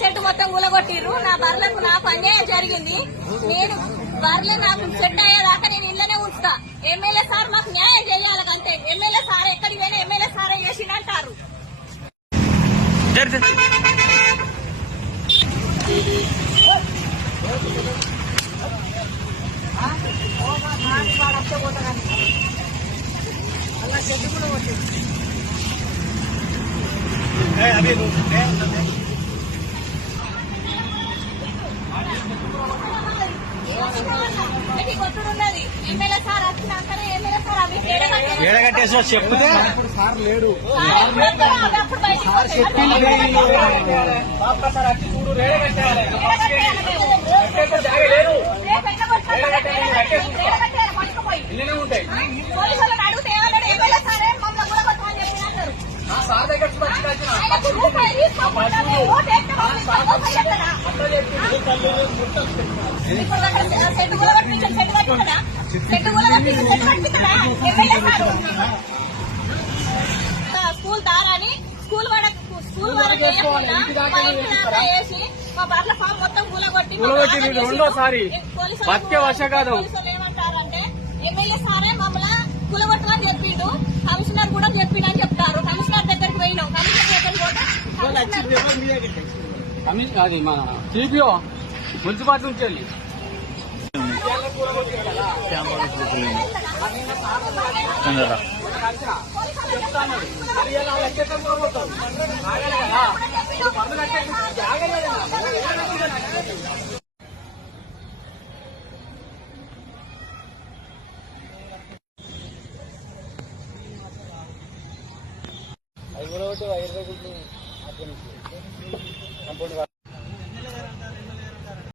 Set మొత్తం గులగొట్టిర్రు. నా బర్లకు నాకు అన్యాయం జరిగింది. నేను బర్రెలు నాకు సెట్ అయ్యేదాకా నేను ఇళ్లనే ఉంచుతా. ఎమ్మెల్యే సార్ మాకు న్యాయం చేయాలి అంతే. ఎమ్మెల్యే సార్ ఎక్కడికి పోయినా ఎమ్మెల్యే సారే చేసిందంటారు. అలా చెట్టు కూడా కొట్టింది. కొట్టుడున్నది. ఎమ్మెల్యే సార్ వచ్చినాకనే ఎమ్మెల్యే సార్ అవి ఏడగట్టేసి చెప్తే సార్ లేడు. పోలీసులను అడిగితే ఏమన్నాడు? ఎమ్మెల్యే సారే మమ్మల్ని కూడా కొట్టమని చెప్పినారు. స్కూల్ దారాని స్కూల్ వాళ్ళకి వేసి మా బర్ల ఫామ్ మొత్తం కూలగొట్టి రెండోసారి ఏమంటారంటే ఎమ్మెల్యే సారే మమ్మల్ని కూలగొట్టమని చెప్పిండు. కమిషనర్ కూడా చెప్పిండు అని చెప్తారు. కమిషనర్ దగ్గరికి పోయినాం. కమిషనర్ దగ్గరికి పోతే అది మన సిపిఓ మున్సిపాలిటీ నుంచి వెళ్ళి అది కూడా